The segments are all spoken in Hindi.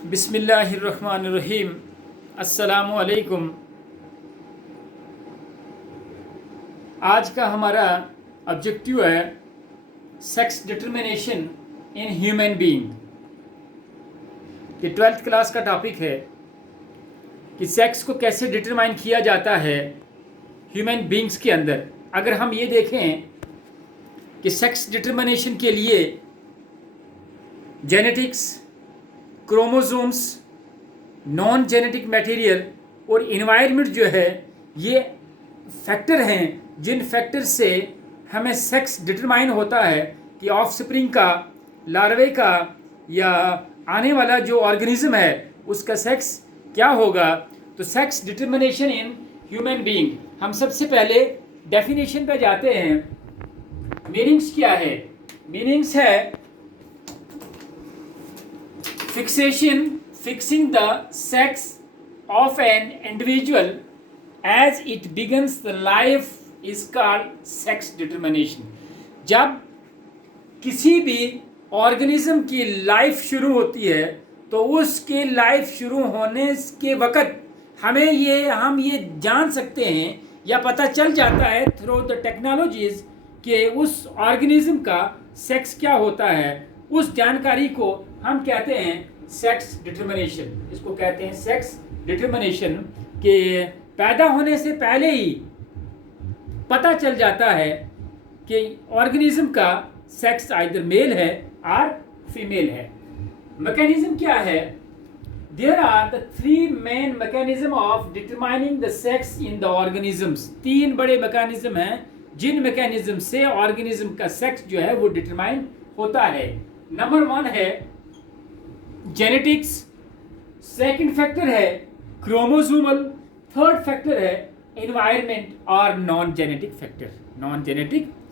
बिस्मिल्लाहिर्रहमानिर्रहीम। अस्सलामुअलैकुम। आज का हमारा ऑब्जेक्टिव है sex determination in human being. ये 12th क्लास का टॉपिक है कि सेक्स को कैसे डिटरमाइन किया जाता है ह्यूमन बीइंग्स के अंदर। अगर हम ये देखें कि सेक्स डिटर्मिनेशन के लिए genetics, chromosomes, non genetic material और इन्वायरमेंट जो है ये फैक्टर हैं जिन फैक्टर से हमें सेक्स डिटरमाइन होता है कि ऑफस्प्रिंग का, लार्वे का या आने वाला जो ऑर्गेनिज्म है उसका सेक्स क्या होगा। तो sex determination in human being, हम सबसे पहले डेफिनेशन पे जाते हैं। मीनिंग्स क्या है? मीनिंग्स है fixing the sex of an individual as it begins the life is called sex determination। जब किसी भी ऑर्गेनिज्म की लाइफ शुरू होती है तो उसके लाइफ शुरू होने के वक्त हम ये जान सकते हैं या पता चल जाता है थ्रू द टेक्नोलॉजीज कि उस ऑर्गेनिज्म का सेक्स क्या होता है। उस जानकारी को हम कहते हैं सेक्स डिटर्मिनेशन। इसको कहते हैं सेक्स डिटर्मिनेशन कि पैदा होने से पहले ही पता चल जाता है कि ऑर्गेनिज्म का सेक्स आइदर मेल है और फीमेल है। मैकेनिज्म क्या है? There are the 3 main mechanism of determining the sex in the organisms. 3 बड़े मैकेनिज्म हैं जिन मैकेनिज्म से ऑर्गेनिज्म का सेक्स जो है वो डिटरमाइन होता है। नंबर 1 है जेनेटिक्स, सेकंड फैक्टर है क्रोमोसोमल, थर्ड फैक्टर है एनवायरनमेंट और नॉन जेनेटिक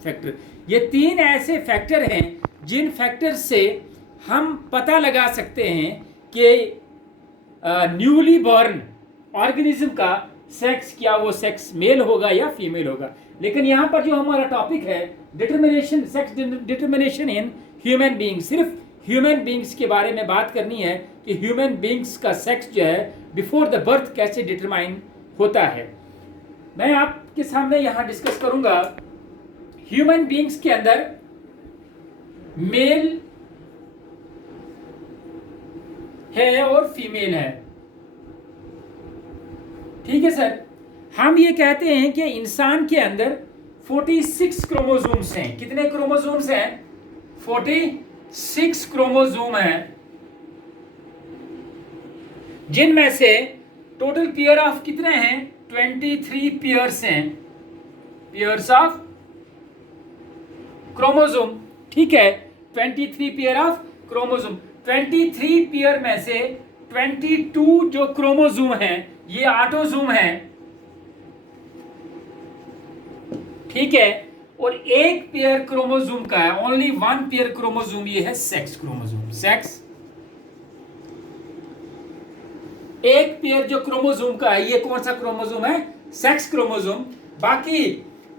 फैक्टर। ये 3 ऐसे फैक्टर हैं जिन फैक्टर से हम पता लगा सकते हैं कि न्यूली बॉर्न ऑर्गेनिज्म का सेक्स क्या वो सेक्स मेल होगा या फीमेल होगा। लेकिन यहाँ पर जो हमारा टॉपिक है determination, sex determination in human being, सिर्फ ह्यूमन बीइंग्स के बारे में बात करनी है कि ह्यूमन बीइंग्स का सेक्स जो है बिफोर द बर्थ कैसे डिटरमाइन होता है। मैं आपके सामने यहाँ डिस्कस करूंगा ह्यूमन बीइंग्स के अंदर मेल है और फीमेल है। ठीक है सर, हम ये कहते हैं कि इंसान के अंदर 46 क्रोमोसोम्स हैं। कितने क्रोमोसोम्स हैं? 46 क्रोमोसोम हैं, जिनमें से टोटल पेयर ऑफ कितने हैं? 23 पेयर्स हैं, पेयर्स ऑफ क्रोमोसोम। ठीक है, 23 पेयर ऑफ क्रोमोसोम। 23 पेयर में से 22 जो क्रोमोसोम हैं ये ऑटोसोम हैं। ठीक है, और एक पेयर क्रोमोसोम का है, ओनली 1 पेयर क्रोमोसोम, ये है सेक्स क्रोमोसोम। सेक्स एक पेयर जो क्रोमोसोम का है ये कौन सा क्रोमोसोम है? Sex chromosome. बाकी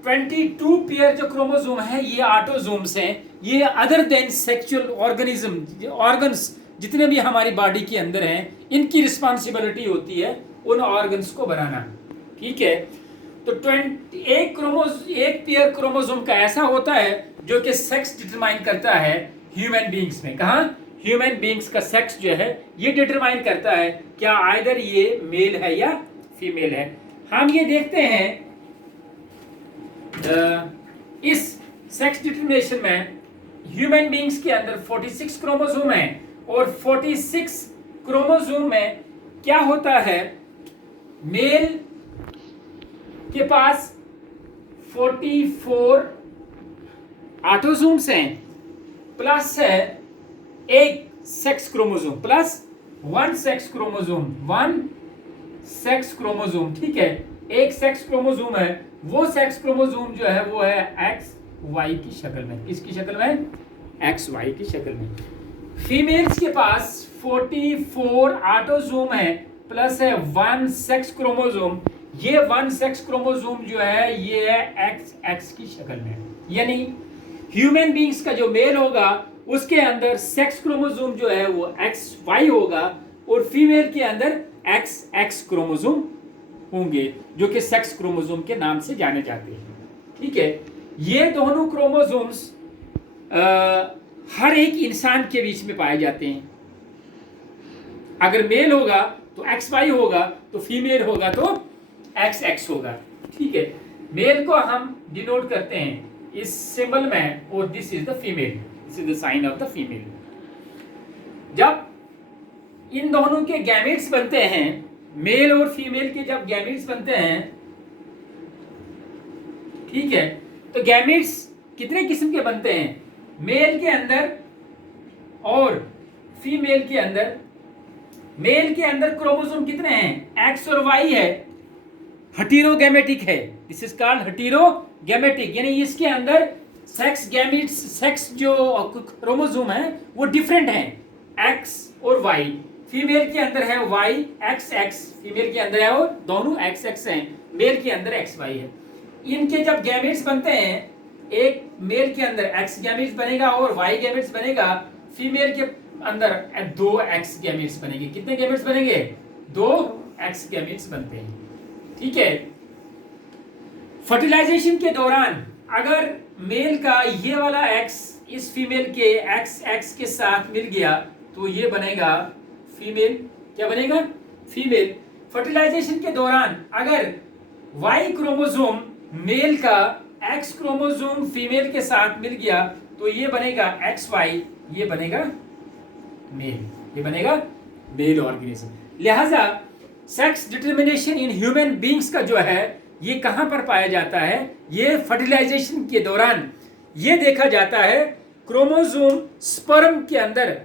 22 पेयर जो क्रोमोसोम है ये ऑटोसोम्स हैं। ये other than sexual organism, organs जितने भी हमारी बॉडी के अंदर हैं इनकी रिस्पॉन्सिबिलिटी होती है उन ऑर्गन्स को बनाना। ठीक है, तो एक पेयर क्रोमोसोम का ऐसा होता है जो कि सेक्स डिटरमाइन करता है ह्यूमन बीइंग्स में। कहाँ? ह्यूमन बीइंग्स का सेक्स जो है ये डिटरमाइन करता है क्या आइदर ये मेल है या फीमेल है। हम ये देखते हैं इस सेक्स डिटरमिनेशन में ह्यूमन बीइंग्स के अंदर 46 क्रोमोसोम है और 46 क्रोमोसोम में क्या होता है? मेल के पास 44 ऑटोसोम्स हैं, प्लस है एक sex chromosome, plus 1 sex chromosome. ठीक है, एक सेक्स क्रोमोसोम है, वो सेक्स क्रोमोसोम जो है वो है XY की शक्ल में। किसकी शक्ल में? XY की शक्ल में। फीमेल्स के पास 44 ऑटोसोम है, प्लस है 1 सेक्स क्रोमोसोम। ये 1 सेक्स क्रोमोसोम जो है ये है XX की शक्ल में। यानी ह्यूमन बीइंग्स का जो मेल होगा उसके अंदर सेक्स क्रोमोसोम जो है वो XY होगा और फीमेल के अंदर XX क्रोमोसोम होंगे जो कि सेक्स क्रोमोसोम के नाम से जाने जाते हैं। ठीक है, ये दोनों क्रोमोसोम्स हर एक इंसान के बीच में पाए जाते हैं। अगर मेल होगा तो XY होगा, तो फीमेल होगा तो XX होगा। ठीक है, मेल को हम डिनोट करते हैं इस सिंबल में, और this is the female, this is the sign of the female. जब इन दोनों के गैमेट्स बनते हैं, मेल और फीमेल के जब गैमेट्स बनते हैं, ठीक है, तो गैमेट्स कितने किस्म के बनते हैं? मेल के अंदर और फीमेल के अंदर। मेल के अंदर क्रोमोसोम कितने हैं? X और Y है, हेटेरोगैमेटिक है, दिस इज कॉल्ड हेटेरोगैमेटिक, यानी इसके अंदर सेक्स गैमेट्स, सेक्स जो क्रोमोसोम है वो डिफरेंट हैं, X और Y। फीमेल के अंदर है Y XX, फीमेल के अंदर है और दोनों XX हैं, मेल के अंदर XY है। इनके जब गैमेट्स बनते हैं, एक मेल के अंदर X गैमेट्स बनेगा और Y गैमेट्स बनेगा, फीमेल के अंदर 2 X गैमेट्स बनेंगे। कितने गैमेट्स बनेंगे? 2 X गैमेट्स बनते हैं। ठीक है, फर्टिलाइजेशन के दौरान अगर मेल का ये वाला X इस फीमेल के XX के साथ मिल गया तो ये बनेगा फीमेल। क्या बनेगा? फीमेल। फर्टिलाइजेशन के दौरान अगर Y क्रोमोसोम मेल का X क्रोमोसोम फीमेल के साथ मिल गया तो ये बनेगा XY, ये बनेगा मेल, ये बनेगा मेल ऑर्गेनिज्म। लिहाजा sex determination in human beings का जो है ये कहां पर पाया जाता है? ये फर्टिलाइजेशन के दौरान ये देखा जाता है क्रोमोसोम स्पर्म के अंदर।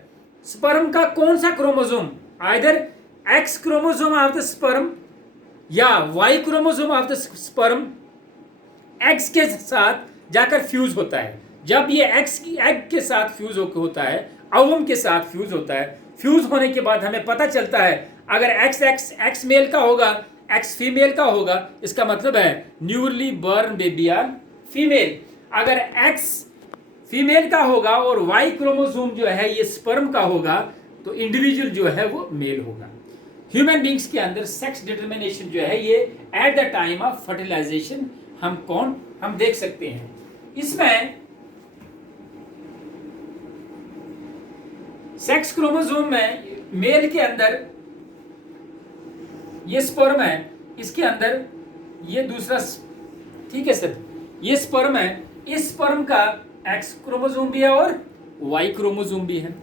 स्पर्म का कौन सा chromosome? Either X chromosome of the sperm या Y chromosome of the sperm X के साथ जाकर फ्यूज होता है। जब ये X की एग के साथ फ्यूज होता है, ओवम के साथ फ्यूज होता है, फ्यूज होने के बाद हमें पता चलता है अगर X मेल का होगा, X फीमेल का होगा, इसका मतलब है newly born baby are female. अगर X फीमेल का होगा और Y क्रोमोसोम जो है ये स्पर्म का होगा तो इंडिविजुअल जो है वो मेल होगा। ह्यूमन बींग्स के अंदर सेक्स डिटर्मिनेशन जो है ये at the time of fertilisation हम देख सकते हैं। इसमें सेक्स क्रोमोसोम में मेल के अंदर ये स्पर्म है, इसके अंदर ये दूसरा, ठीक है सर, ये स्पर्म है, इस स्पर्म का X क्रोमोसोम भी है और Y क्रोमोसोम भी है।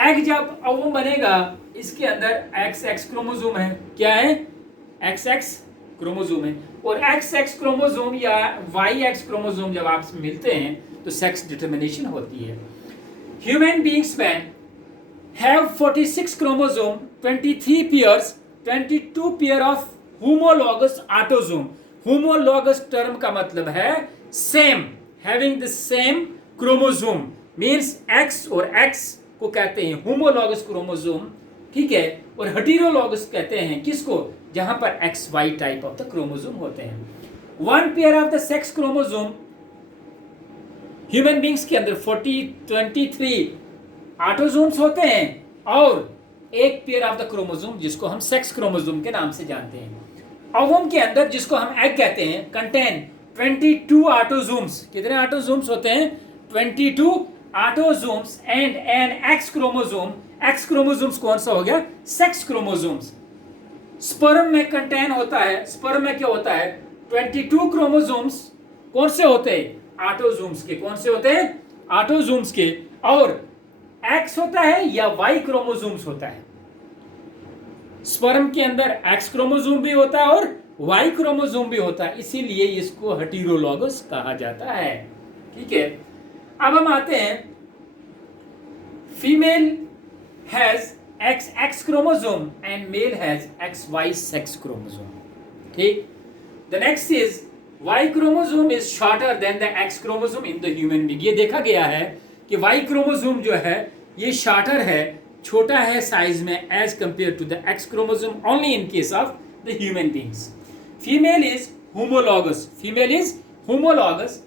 एग जब ओवम बनेगा इसके अंदर XX क्रोमोसोम है। क्या है? XX क्रोमोसोम है, और XX क्रोमोसोम या YX क्रोमोसोम जब आपस में मिलते हैं तो सेक्स डिटर्मिनेशन होती है। ह्यूमन बींग्स में have 46 chromosome, 23 pairs, 22 pair of homologous autosome। homologous term का मतलब है same, having the same chromosome means X और X को कहते हैं homologous chromosome, ठीक है, और heterologous कहते हैं किसको? जहां पर XY type of the chromosome होते हैं। one pair of the sex chromosome human beings के अंदर 23 ऑटोसोम्स होते हैं और एक पेयर ऑफ द क्रोमोसोम जिसको हम सेक्स क्रोमोसोम के नाम से जानते हैं। ओवम के अंदर जिसको हम एग कहते हैं कंटेन 22 ऑटोसोम्स। कितने ऑटोसोम्स होते हैं? 22 autosomes and an X chromosome. X chromosomes कौन सा हो गया? Sex chromosomes. स्पर्म में कंटेन होता है, स्पर्म में क्या होता है? 22 क्रोमोसोम्स। कौन से होते हैं? ऑटोसोम्स के। कौन से होते हैं? ऑटोसोम्स के। और X होता है या Y क्रोमोसोम्स होता है। स्पर्म के अंदर X क्रोमोसोम भी होता है और Y क्रोमोसोम भी होता है, इसीलिए इसको हेटेरोलॉगस कहा जाता है। ठीक है, अब हम आते हैं female has XX chromosome and male has XY sex chromosome. ठीक, the next is Y chromosome is shorter than the X chromosome in the human being. ये देखा गया है कि Y क्रोमोसोम जो है ये शॉर्टर है, छोटा है साइज में as compare to the X chromosome only in case of the human beings. Female is homologous. Female is homologous.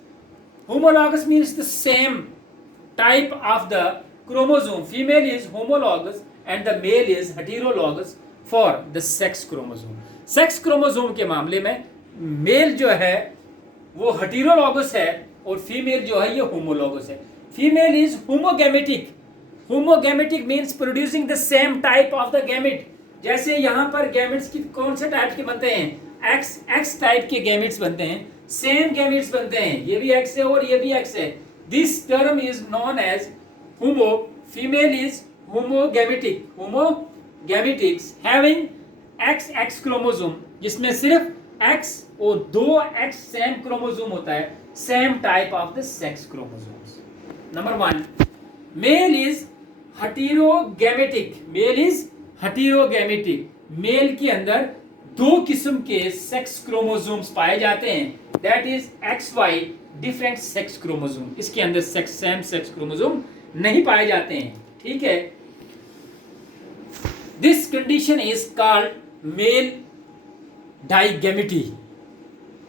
Homologous means the same type of the chromosome, female is homologous and the male is heterologous for the sex chromosome. Sex chromosome के मामले में मेल जो है वो हेटेरोलॉगस है और फीमेल जो है ये होमोलॉगस है. Female is homogametic. Homogametic means producing the same type of the gamete. जैसे यहाँ पर गैमेट्स की कौन से टाइप के बनते हैं? एक्स टाइप के गैमेट्स बनते हैं, सेम गैमेट्स बनते हैं. ये भी एक्स है और ये भी एक्स है. This term is known as homo. Female is homogametic. Homogametics having X chromosome, जिसमें सिर्फ एक्स और दो एक्स सेम क्रोमोसोम होता है, same type of the sex chromosomes. Number 1, male is heterogametic. Male is heterogametic. Male के अंदर दो किस्म के सेक्स क्रोमोसोम्स पाए जाते हैं, that is X Y different sex chromosome. इसके अंदर सेम सेक्स क्रोमोसोम नहीं पाए जाते हैं. ठीक है. This condition is called male digamety.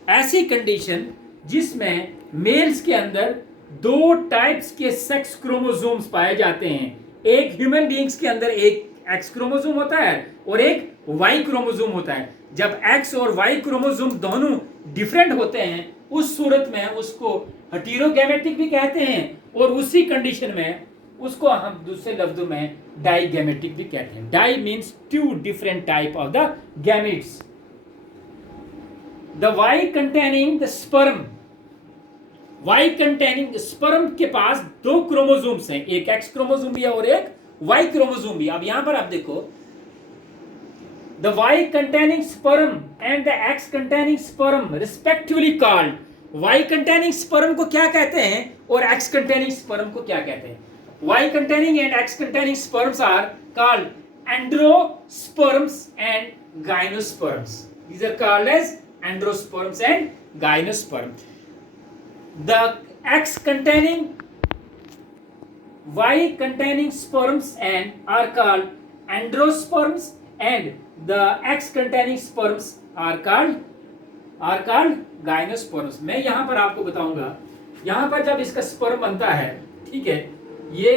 ऐसी कंडीशन जिसमें मेल्स के अंदर दो टाइप्स के सेक्स क्रोमोसोम्स पाए जाते हैं. एक ह्यूमन बीइंग्स के अंदर एक एक्स क्रोमोसोम होता है और एक वाई क्रोमोसोम होता है. जब एक्स और वाई क्रोमोसोम दोनों डिफरेंट होते हैं उस सूरत में उसको हेटेरोगैमेटिक भी कहते हैं और उसी कंडीशन में उसको हम दूसरे लफ्जों में डाइगैमेटिक भी कहते हैं. Di means two different type of the gametes. The Y containing the sperm. Y containing sperm के पास दो क्रोमोसोम्स हैं, एक एक्स क्रोमोसोम भी है और एक वाई क्रोमोसोम भी. अब यहां पर आप देखो, the Y containing sperm and the X containing sperm respectively called. Y containing sperm को क्या कहते हैं और एक्स कंटेनिंग स्पर्म को क्या कहते हैं? Y containing and X containing sperms are called androsperms and gymnosperms. These are called as androsperms and gymnosperms. The X containing Y containing sperms and are called androsperms and the X containing sperms are called gymnosperms. मैं यहाँ पर आपको बताऊंगा, यहाँ पर जब इसका स्पर्म बनता है, ठीक है, ये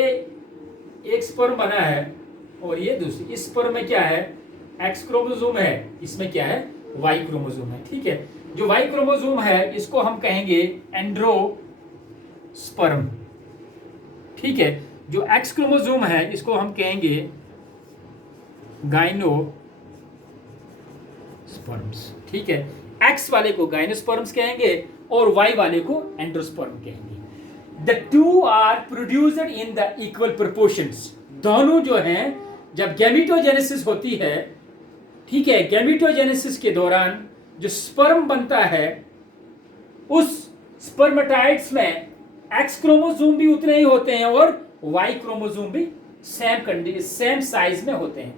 एक स्पर्म बना है और ये दूसरी. इस स्पर्म में क्या है? एक्स क्रोमोसोम है, इसमें क्या है? वाई क्रोमोसोम है. ठीक है. जो वाई क्रोमोसोम है इसको हम कहेंगे एंड्रोस्पर्म. ठीक है. जो एक्स क्रोमोसोम है इसको हम कहेंगे गाइनोस्पर्म्स. ठीक है. एक्स वाले को गाइनोस्पर्म्स कहेंगे और वाई वाले को एंड्रोस्पर्म कहेंगे. The two are produced in the equal proportions. दोनों जो हैं जब गैमेटोजेनेसिस होती है, ठीक है, गैमेटोजेनेसिस के दौरान जो स्पर्म बनता है उस स्पर्मेटाइड्स में एक्स क्रोमोसोम भी उतने ही होते हैं और वाई क्रोमोसोम भी सेम साइज में होते हैं.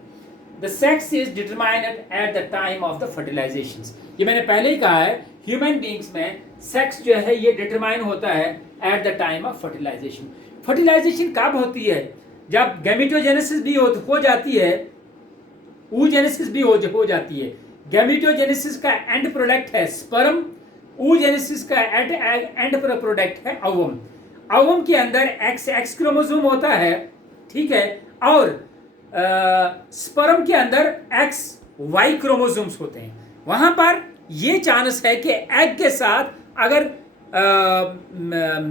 The sex is determined at the time of the fertilizations. ये मैंने पहले ही कहा है, ह्यूमन बींग्स में सेक्स जो है ये डिटरमाइन होता है at the time of fertilisation. Fertilisation कब होती है? जब गैमेटोजेनेसिस भी हो जाती है, oogenesis भी हो जाती है. गैमेटोजेनेसिस का एंड प्रोडक्ट है स्पर्म, oogenesis का एंड प्रोडक्ट है ओवम. ओवम के अंदर एक्स क्रोमोसोम होता है, ठीक है, और स्पर्म के अंदर एक्स वाई क्रोमोसोम्स होते हैं. वहां पर यह चांस है कि एग के साथ अगर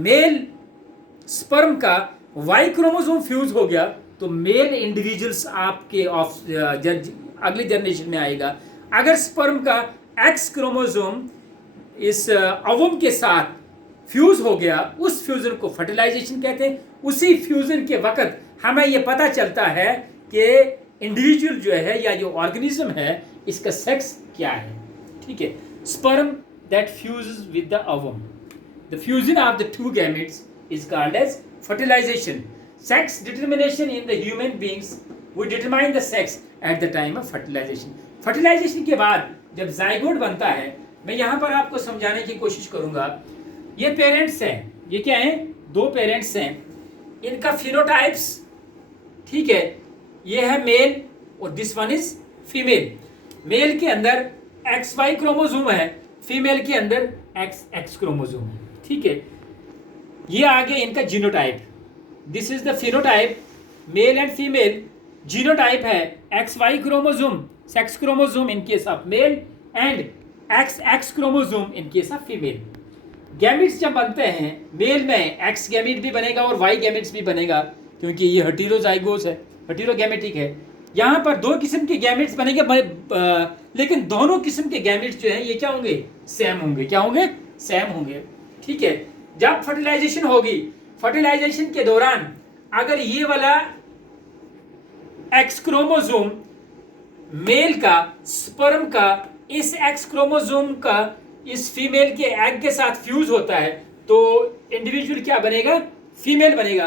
मेल स्पर्म का वाई क्रोमोसोम फ्यूज हो गया तो मेल इंडिविजुअल्स आपके अगली जनरेशन में आएगा. अगर स्पर्म का एक्स क्रोमोसोम इस ओवम के साथ फ्यूज हो गया, उस फ्यूजन को फर्टिलाइजेशन कहते हैं. उसी फ्यूजन के वक्त हमें यह पता चलता है कि इंडिविजुअल जो है या जो ऑर्गेनिज्म है इसका सेक्स क्या है. ठीक है. Sperm that fuses with the ovum, the fusion of the two gametes is called as fertilisation. Sex determination in the human beings we determine the sex at the time of fertilisation. Fertilisation के बाद जब जाइगोट बनता है, मैं यहाँ पर आपको समझाने की कोशिश करूँगा. ये पेरेंट्स हैं, ये क्या हैं? दो पेरेंट्स हैं. इनका फिनोटाइप्स, ठीक है, ये है मेल और this one is female. Male के अंदर एक्स वाई क्रोमोसोम है, फीमेल के अंदर एक्स एक्स क्रोमोसोम है. ठीक है. ये आ गया इनका genotype. This is the phenotype, male and female. Genotype है XY chromosome, sex chromosome in case of male, and XX chromosome in case of female. Gametes जब बनते हैं, मेल में X गैमिट भी बनेगा और Y गैमिट्स भी बनेगा, क्योंकि ये हेटेरोजाइगोस है, हेटेरोगैमेटिक है। यहाँ पर दो किस्म के गैमिट्स बनेंगे, लेकिन दोनों किस्म के गैमिट्स जो हैं ये क्या होंगे, सेम होंगे। क्या होंगे, सेम होंगे। ठीक है। जब फर्टिलाइजेशन होगी, फर्टिलाइजेशन के दौरान अगर ये वाला एक्स क्रोमोसोम मेल का, स्पर्म का, इस एक्स क्रोमोसोम का इस फीमेल के एग के साथ फ्यूज होता है तो इंडिविजुअल क्या बनेगा, फीमेल बनेगा।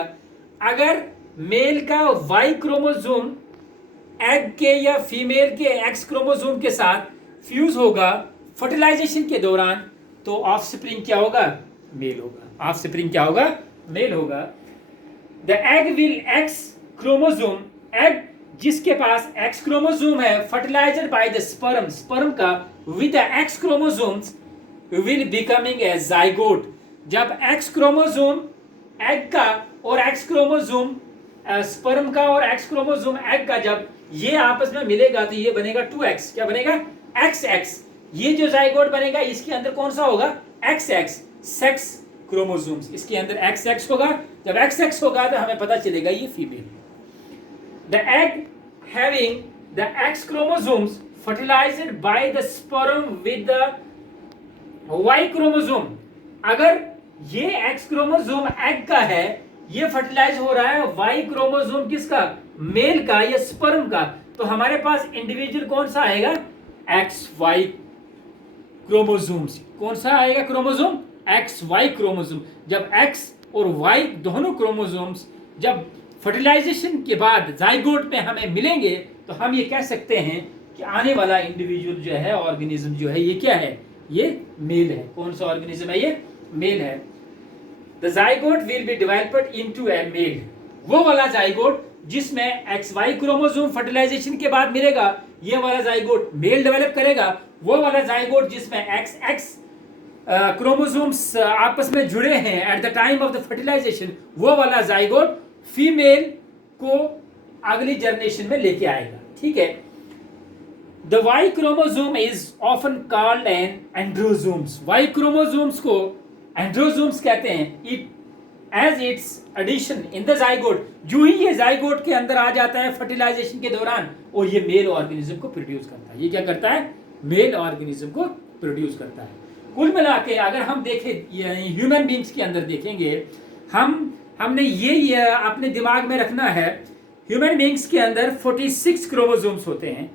अगर मेल का वाई क्रोमोसोम एग के या फीमेल के एक्स क्रोमोसोम के साथ फ्यूज होगा फर्टिलाइजेशन के दौरान, तो ऑफस्प्रिंग क्या होगा, मेल होगा। ऑफस्प्रिंग क्या होगा, मेल होगा। The egg will X chromosome, egg जिसके पास एक्स क्रोमोसोम है, fertilized by the sperm, sperm का with the X chromosomes will becoming a zygote. जब एक्स क्रोमोसोम एग का और एक्स क्रोमोसोम स्पर्म का और एक्स क्रोमोसोम एग का जब ये आपस में मिलेगा तो ये बनेगा 2x। क्या बनेगा, XX। ये जो जाइगोट बनेगा इसके अंदर कौन सा होगा, XX, सेक्स क्रोमोसोम्स। इसके अंदर XX होगा। जब XX होगा तो हमें पता चलेगा ये female. The egg having the X chromosomes fertilized by the sperm with the Y chromosome। अगर ये X क्रोमोसोम एग का है, ये फर्टिलाइज हो रहा है Y क्रोमोसोम किसका, मेल का या स्पर्म का, तो हमारे पास इंडिविजुअल कौन सा आएगा, XY क्रोमोसोम्स। कौन सा आएगा क्रोमोसोम, XY क्रोमोसोम। जब X और Y दोनों क्रोमोसोम्स जब फर्टिलाइजेशन के बाद जाइगोट में हमें मिलेंगे तो हम ये कह सकते हैं कि आने वाला इंडिविजुअल जो है, ऑर्गेनिज्म जो है, ये क्या है, ये मेल है। कौन सा ऑर्गेनिज्म है, ये मेल है। The zygote will be developed into a male. वो वाला जाइगोट जिसमें XY क्रोमोसोम फर्टिलाइजेशन के बाद मिलेगा, ये वाला जाइगोट मेल डेवलप करेगा। वो वाला जाइगोट जिसमें XX क्रोमोसोम्स आपस में जुड़े हैं at the time of the fertilisation, वो वाला जाइगोट फीमेल को अगली जनरेशन में लेके आएगा। ठीक है। The Y chromosome is often called an androsomes. Y chromosomes को एंड्रोसोम्स कहते हैं। It as its addition in the zygote, जो ही ये जाइगोट के अंदर आ जाता है फर्टिलाइजेशन के दौरान, और ये मेल ऑर्गेनिज्म को प्रोड्यूस करता है। ये क्या करता है, मेल ऑर्गेनिज्म को प्रोड्यूस करता है। कुल मिला के अगर हम देखें ह्यूमन बींग्स के अंदर देखेंगे, हमने ये अपने दिमाग में रखना है, ह्यूमन बींग्स के अंदर 46 क्रोमोसोम्स होते हैं।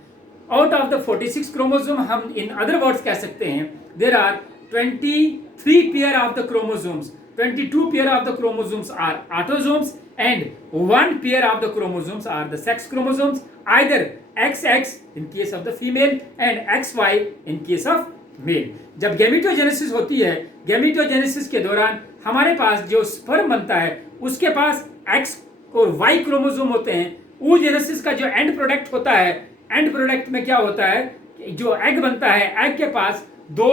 आउट ऑफ द 46 क्रोमोसोम हम इन अदर वर्ड्स कह सकते हैं there are 23 pair of the chromosomes, 22 pair of the chromosomes are autosomes and 1 pair of the chromosomes are the sex chromosomes, either XX in case of the female and XY in case of male. जब गैमेटोजेनेसिस होती है, गैमेटोजेनेसिस के दौरान हमारे पास जो स्पर्म बनता है उसके पास X और Y क्रोमोसोम होते हैं। oogenesis का जो एंड प्रोडक्ट होता है, एंड प्रोडक्ट में क्या होता है, जो एग बनता है, एग के पास दो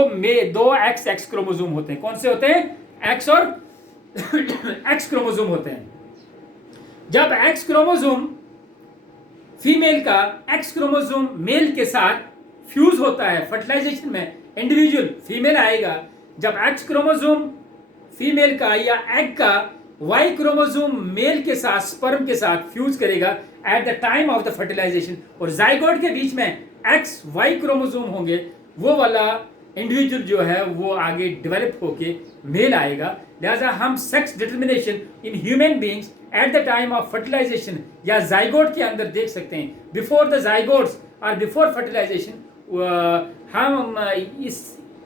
XX क्रोमोसोम होते हैं। कौन से होते हैं, X और X क्रोमोसोम होते हैं। जब X क्रोमोसोम फीमेल का X क्रोमोसोम मेल के साथ फ्यूज होता है फर्टिलाइजेशन में, इंडिविजुअल फीमेल आएगा। जब X क्रोमोसोम फीमेल का या एग का Y क्रोमोसोम मेल के साथ, स्पर्म के साथ फ्यूज करेगा at the time of the fertilisation, और जाइगोट के बीच में XY क्रोमोसोम होंगे, वो वाला इंडिविजुअल जो है वो आगे डेवलप होके मेल आएगा। लिहाजा हम sex determination in human beings at the time of fertilisation या जाइगोट के अंदर देख सकते हैं। बिफोर द जाइगोट्स और बिफोर फर्टिलाइजेशन हम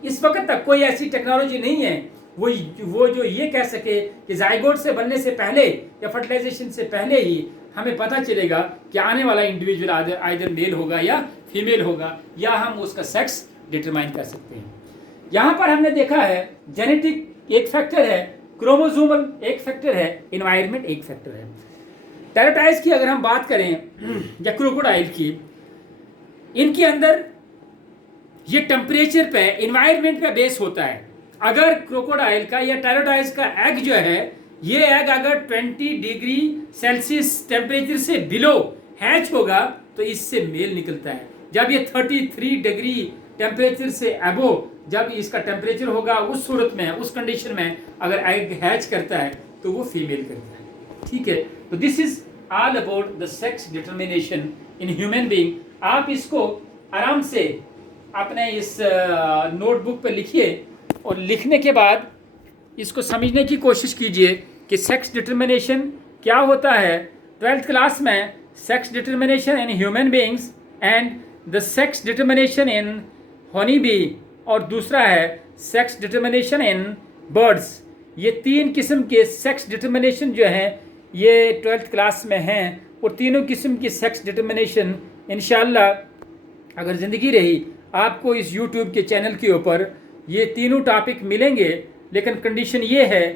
इस वक्त तक कोई ऐसी टेक्नोलॉजी नहीं है वो जो ये कह सके कि जाइगोट से बनने से पहले या फर्टिलाइजेशन से पहले ही हमें पता चलेगा कि आने वाला इंडिविजुअल आइदर मेल होगा या फीमेल होगा, या हम उसका सेक्स डिटरमाइन कर सकते हैं। यहाँ पर हमने देखा है जेनेटिक एक फैक्टर है, क्रोमोसोमल एक फैक्टर है, एनवायरनमेंट एक फैक्टर है। टेराटाइज की अगर हम बात करें या क्रोकोडाइल की, इनके अंदर ये टेम्परेचर पे, एनवायरनमेंट पे बेस होता है। अगर क्रोकोडाइल का या टेराटाइज का एग जो है ये एग अगर 20 डिग्री सेल्सियस टेम्परेचर से बिलो हैच होगा तो इससे मेल निकलता है। जब ये 33 डिग्री टेम्परेचर से अबो जब इसका टेम्परेचर होगा, उस सूरत में, उस कंडीशन में अगर एग हैच करता है तो वो फीमेल करता है। ठीक है, तो this is all about the sex determination in human being. आप इसको आराम से अपने इस नोटबुक पे लिखिए और लिखने के बाद इसको समझने की कोशिश कीजिए कि सेक्स डिटर्मिनेशन क्या होता है। 12th क्लास में sex determination in human beings and the sex determination in honey bee, और दूसरा है सेक्स डिटर्मिनेशन इन बर्ड्स। ये 3 किस्म के सेक्स डिटर्मिनेशन जो हैं ये 12th क्लास में हैं, और तीनों किस्म की सेक्स डिटर्मिनेशन इंशाल्लाह अगर ज़िंदगी रही आपको इस YouTube के चैनल के ऊपर ये तीनों टॉपिक मिलेंगे। लेकिन कंडीशन ये है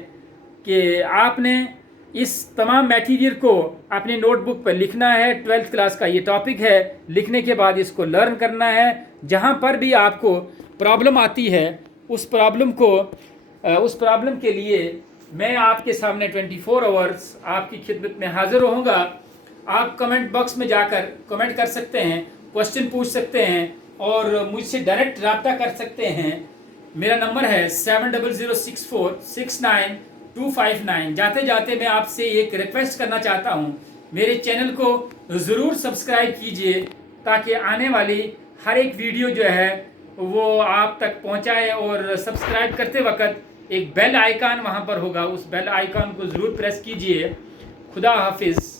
कि आपने इस तमाम मटेरियल को अपनी नोटबुक पर लिखना है। 12th क्लास का ये टॉपिक है, लिखने के बाद इसको लर्न करना है। जहाँ पर भी आपको प्रॉब्लम आती है उस प्रॉब्लम के लिए मैं आपके सामने 24 आवर्स आपकी खिदमत में हाजिर रहूँगा। आप कमेंट बॉक्स में जाकर कमेंट कर सकते हैं, क्वेश्चन पूछ सकते हैं और मुझसे डायरेक्ट रब्ता कर सकते हैं। मेरा नंबर है 7064692259। जाते जाते मैं आपसे एक रिक्वेस्ट करना चाहता हूँ, मेरे चैनल को ज़रूर सब्सक्राइब कीजिए ताकि आने वाली हर एक वीडियो जो है वो आप तक पहुँचाए। और सब्सक्राइब करते वक्त एक बेल आइकन वहाँ पर होगा, उस बेल आइकन को ज़रूर प्रेस कीजिए। खुदा हाफिज़।